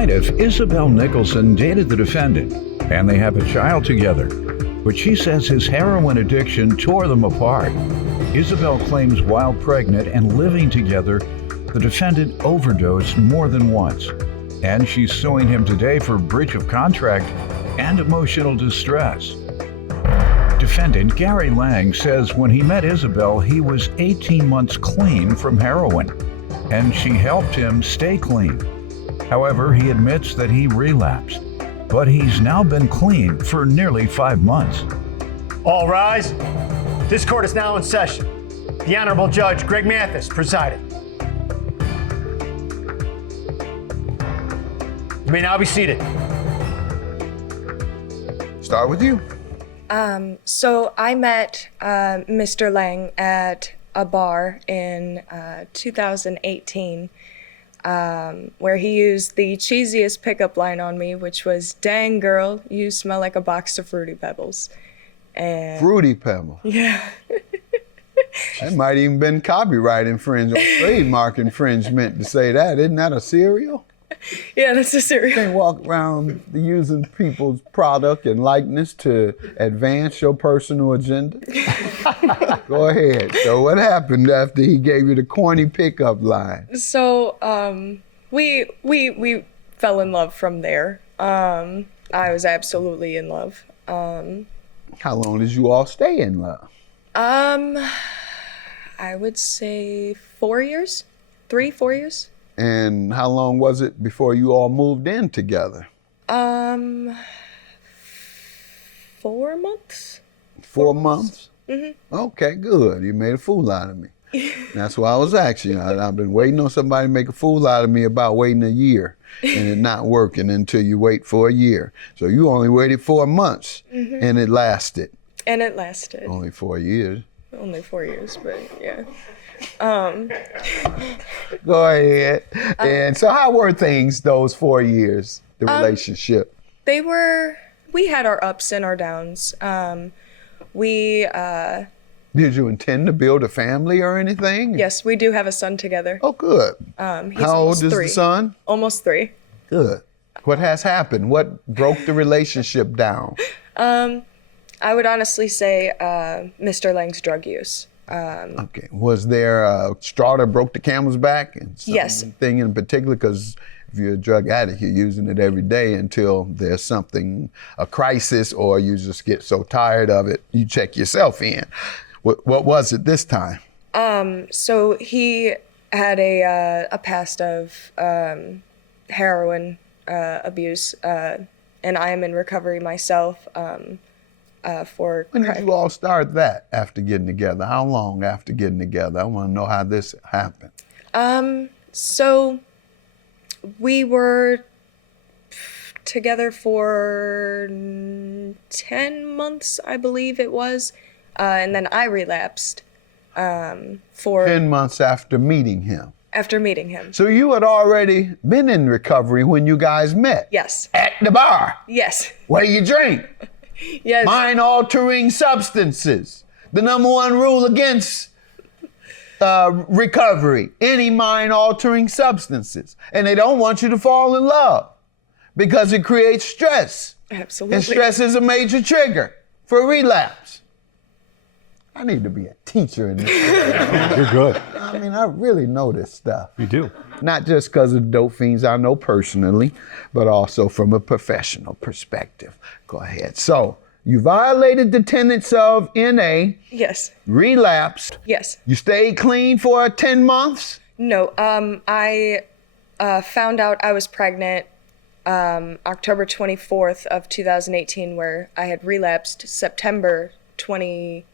plaintiff, Isabel Nicholson, dated the defendant, and they have a child together. But she says his heroin addiction tore them apart. Isabel claims while pregnant and living together, the defendant overdosed more than once. And she's suing him today for breach of contract and emotional distress. Defendant Gary Lang says when he met Isabel, he was 18 months clean from heroin, and she helped him stay clean. However, he admits that he relapsed, but he's now been clean for nearly 5 months. All rise. This court is now in session. The Honorable Judge Greg Mathis presiding. You may now be seated. Start with you. So I met Mr. Lang at a bar in 2018 where he used the cheesiest pickup line on me, which was, "Dang girl, you smell like a box of Fruity Pebbles." And Fruity Pebble. yeah. That might even been copyright infringement or trademark infringement to say that. Isn't that a cereal? Yeah, that's a cereal. You can't walk around using people's product and likeness to advance your personal agenda. Go ahead. So what happened after he gave you the corny pickup line? So we fell in love from there. I was absolutely in love. How long did you all stay in love? I would say 4 years, 3-4 years. And how long was it before you all moved in together? 4 months. 4 months? Mm-hmm. Okay, good. You made a fool out of me. That's why I was asking you. I've been waiting on somebody to make a fool out of me about waiting a year and it not working until you wait for a year. So you only waited 4 months and it lasted. And it lasted. Only 4 years. Only 4 years, but yeah. Go ahead. And so how were things those 4 years, the relationship? We had our ups and our downs. Did you intend to build a family or anything? Yes, we do have a son together. Oh, good. He's How old almost is 3. the son? Almost 3. Good. What has happened? What broke the relationship down? I would honestly say Mr. Lang's drug use. Okay. Was there a straw that broke the camel's back? And Yes. Something in particular? Because if you're a drug addict, you're using it every day until there's something, a crisis, or you just get so tired of it, you check yourself in. What was it this time? So he had a past of heroin abuse, and I am in recovery myself. When did you all start that after getting together? How long after getting together? I want to know how this happened. So we were together for 10 months, I believe it was, and then I relapsed for 10 months after meeting him. After meeting him. So you had already been in recovery when you guys met? Yes. At the bar? Yes. Where you drink? Yes. Mind-altering substances. The number one rule against recovery, any mind-altering substances. And they don't want you to fall in love because it creates stress. Absolutely. And stress is a major trigger for relapse. I need to be a teacher in this. You're good. I mean, I really know this stuff. You do. Not just because of the dope fiends I know personally, but also from a professional perspective. Go ahead. So, you violated the tenets of NA. Yes. Relapsed. Yes. You stayed clean for 10 months? No, I found out I was pregnant October 24th of 2018, where I had relapsed September 23rd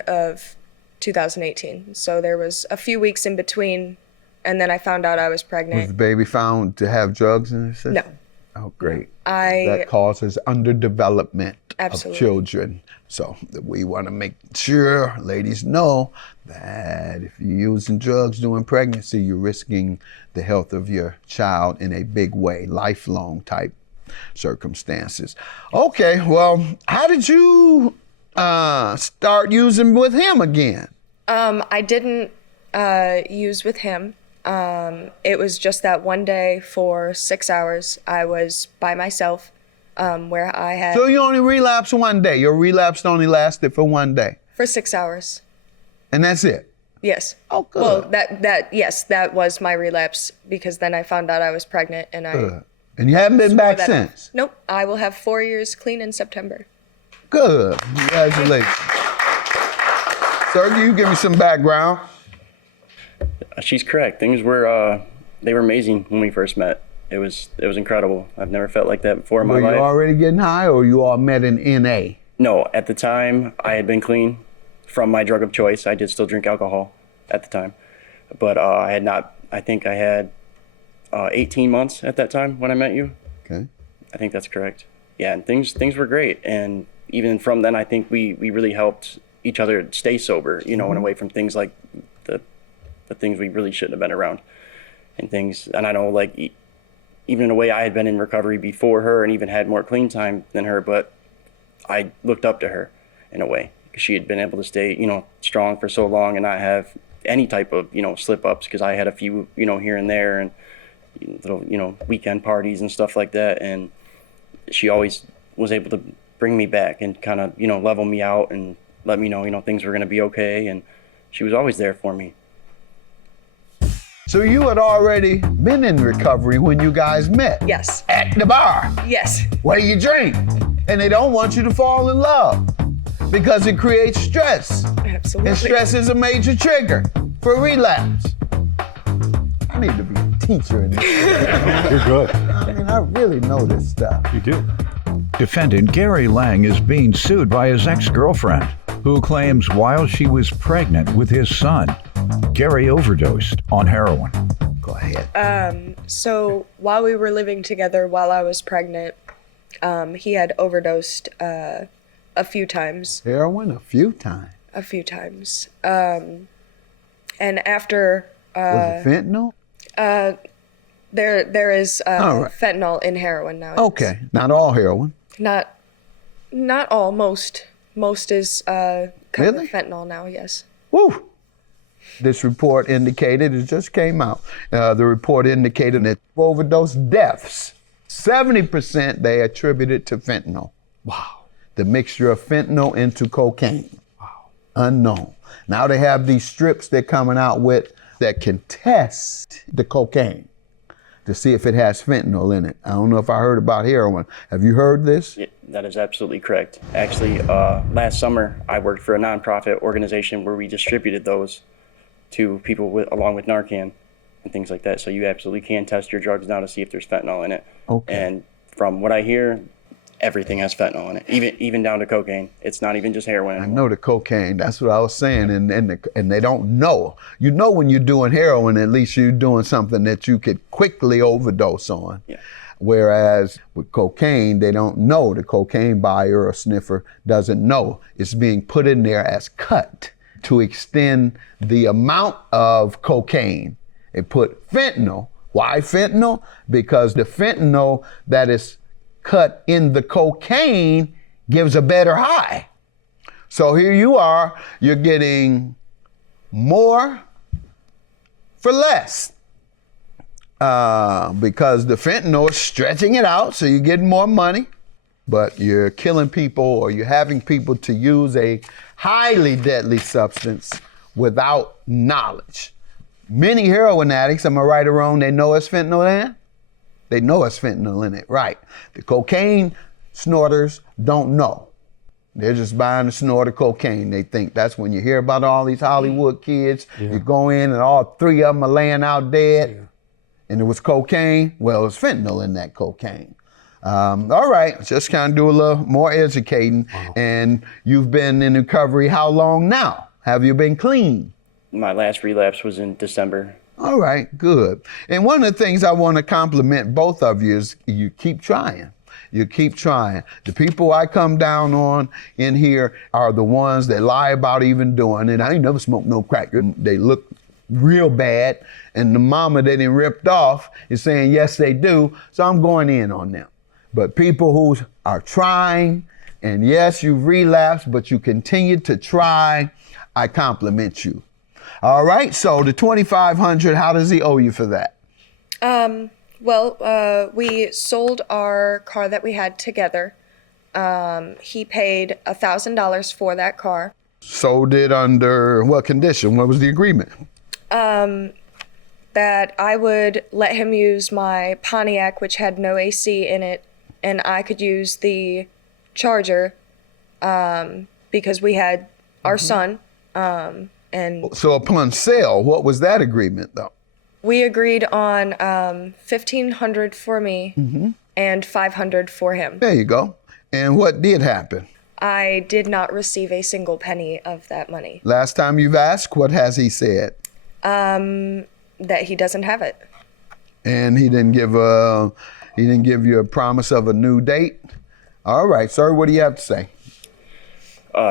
of 2018. So there was a few weeks in between, and then I found out I was pregnant. Was the baby found to have drugs in her system? No. Oh, great. I That causes underdevelopment Absolutely. of children. So we want to make sure ladies know that if you're using drugs during pregnancy, you're risking the health of your child in a big way, lifelong type circumstances. Okay, well, how did you start using with him again? I didn't use with him. It was just that one day for 6 hours, I was by myself, where I had... So you only relapsed one day. Your relapse only lasted for one day. For 6 hours. And that's it? Yes. Oh, good. Well, yes, that was my relapse, because then I found out I was pregnant and Good. And you haven't been back since? Nope. I will have 4 years clean in September. Good. Congratulations. Sir, can you give me some background? She's correct. Things were they were amazing when we first met. It was incredible. I've never felt like that before in my life. Were you already getting high, or you all met in NA? No, at the time I had been clean from my drug of choice. I did still drink alcohol at the time, but I had not. I think I had 18 months at that time when I met you. Okay. I think that's correct. Yeah, and things were great, and even from then, I think we really helped each other stay sober. You know, and away from things like the things we really shouldn't have been around, and things. And I know, like, even in a way, I had been in recovery before her, and even had more clean time than her, but I looked up to her in a way, because she had been able to stay, you know, strong for so long and not have any type of, you know, slip ups, because I had a few, you know, here and there, and little, you know, weekend parties and stuff like that. And she always was able to bring me back and kind of, you know, level me out and let me know, you know, things were going to be okay. And she was always there for me. So you had already been in recovery when you guys met? Yes. At the bar? Yes. Where you drink. And they don't want you to fall in love because it creates stress. Absolutely. And stress is a major trigger for relapse. I need to be a teacher in this. You're good. I mean, I really know this stuff. You do. Defendant Gary Lang is being sued by his ex-girlfriend, who claims while she was pregnant with his son, Gary overdosed on heroin. Go ahead. So while we were living together, while I was pregnant, he had overdosed a few times. Heroin a few times. A few times. And after... Was it fentanyl? There is All right. fentanyl in heroin now. Okay, not all heroin. Not all. Most is covered Really? with fentanyl now. Yes. Woo! This report indicated, it just came out, the report indicated that overdose deaths, 70% they attributed to fentanyl. Wow. The mixture of fentanyl into cocaine. Wow. Unknown. Now they have these strips they're coming out with that can test the cocaine to see if it has fentanyl in it. I don't know if I heard about heroin. Have you heard this? Yeah, that is absolutely correct. Actually, last summer, I worked for a nonprofit organization where we distributed those to people along with Narcan and things like that. So you absolutely can test your drugs now to see if there's fentanyl in it. Okay. And from what I hear, everything has fentanyl in it, even down to cocaine. It's not even just heroin anymore. I know the cocaine, that's what I was saying, and they don't know. You know when you're doing heroin, at least you're doing something that you could quickly overdose on. Yeah. Whereas with cocaine, they don't know. The cocaine buyer or sniffer doesn't know. It's being put in there as cut to extend the amount of cocaine. They put fentanyl. Why fentanyl? Because the fentanyl that is cut in the cocaine gives a better high. So here you are, you're getting more for less. Because the fentanyl is stretching it out, so you're getting more money, but you're killing people or you're having people to use a highly deadly substance without knowledge. Many heroin addicts, am I right or wrong, they know it's fentanyl in? They know it's fentanyl in it, right. The cocaine snorters don't know. They're just buying a snort of cocaine. They think that's when you hear about all these Hollywood kids, you go in and all three of them are laying out dead, and it was cocaine. Well, it's fentanyl in that cocaine. All right, just kind of do a little more educating. Wow. And you've been in recovery how long now? Have you been clean? My last relapse was in December. All right, good. And one of the things I want to compliment both of you is you keep trying. You keep trying. The people I come down on in here are the ones that lie about even doing it. I ain't never smoked no crack. They look real bad. And the mama that they ripped off is saying, yes, they do. So I'm going in on them. But people who are trying, and yes, you've relapsed, but you continue to try, I compliment you. All right, so the $2,500, how does he owe you for that? Well, we sold our car that we had together. He paid $1,000 for that car. Sold it under what condition? What was the agreement? That I would let him use my Pontiac, which had no AC in it, and I could use the Charger because we had our son. And So upon sale, what was that agreement though? we agreed on $1,500 for me and $500 for him. There you go. And what did happen? I did not receive a single penny of that money. Last time you've asked, what has he said? That he doesn't have it. And he didn't give you a promise of a new date? All right, sir, what do you have to say?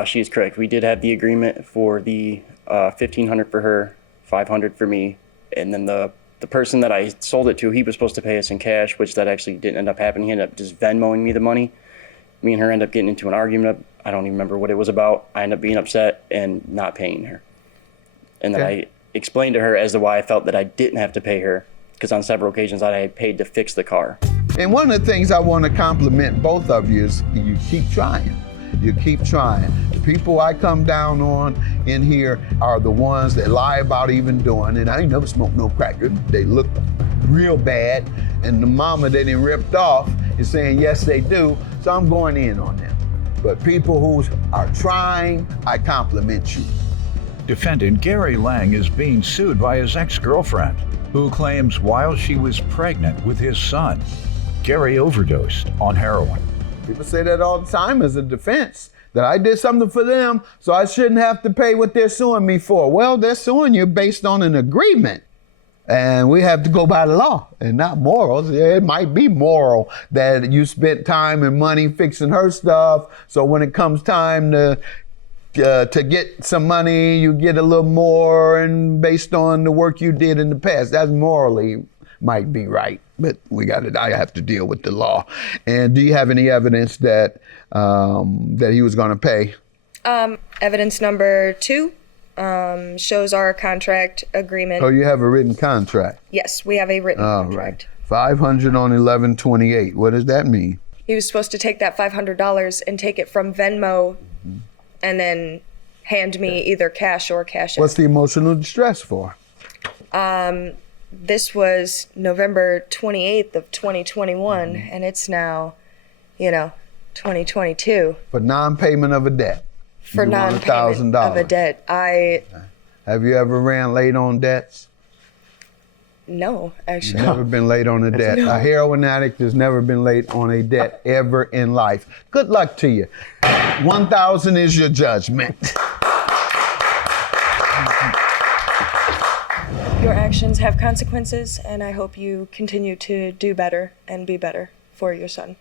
She is correct. We did have the agreement for the $1,500 for her, $500 for me, and then the person that I sold it to, he was supposed to pay us in cash, which that actually didn't end up happening. He ended up just Venmoing me the money. Me and her ended up getting into an argument. I don't even remember what it was about. I ended up being upset and not paying her. And then I explained to her as to why I felt that I didn't have to pay her, because on several occasions I had paid to fix the car. And one of the things I want to compliment both of you is you keep trying. You keep trying. The people I come down on in here are the ones that lie about even doing it. I ain't never smoked no cracker. They look real bad. And the mama that they ripped off is saying, yes, they do. So I'm going in on them. But people who are trying, I compliment you. Defendant Gary Lang is being sued by his ex-girlfriend, who claims while she was pregnant with his son, Gary overdosed on heroin. People say that all the time as a defense, that I did something for them, so I shouldn't have to pay what they're suing me for. Well, they're suing you based on an agreement. And we have to go by the law and not morals. It might be moral that you spent time and money fixing her stuff, so when it comes time to get some money, you get a little more, and based on the work you did in the past, that's morally might be right, but I have to deal with the law. And do you have any evidence that that he was going to pay? Evidence number 2 shows our contract agreement. Oh, you have a written contract? Yes, we have a written contract. Right. 500 on 11/28. What does that mean? He was supposed to take that $500 and take it from Venmo and then hand me either cash or cash in. What's the emotional distress for? This was November 28th of 2021, and it's now, 2022. For non-payment of a debt. For You want non-payment of a debt. Have you ever ran late on debts? No, actually. Never been late on a debt. No. A heroin addict has never been late on a debt ever in life. Good luck to you. 1,000 is your judgment. Your actions have consequences, and I hope you continue to do better and be better for your son.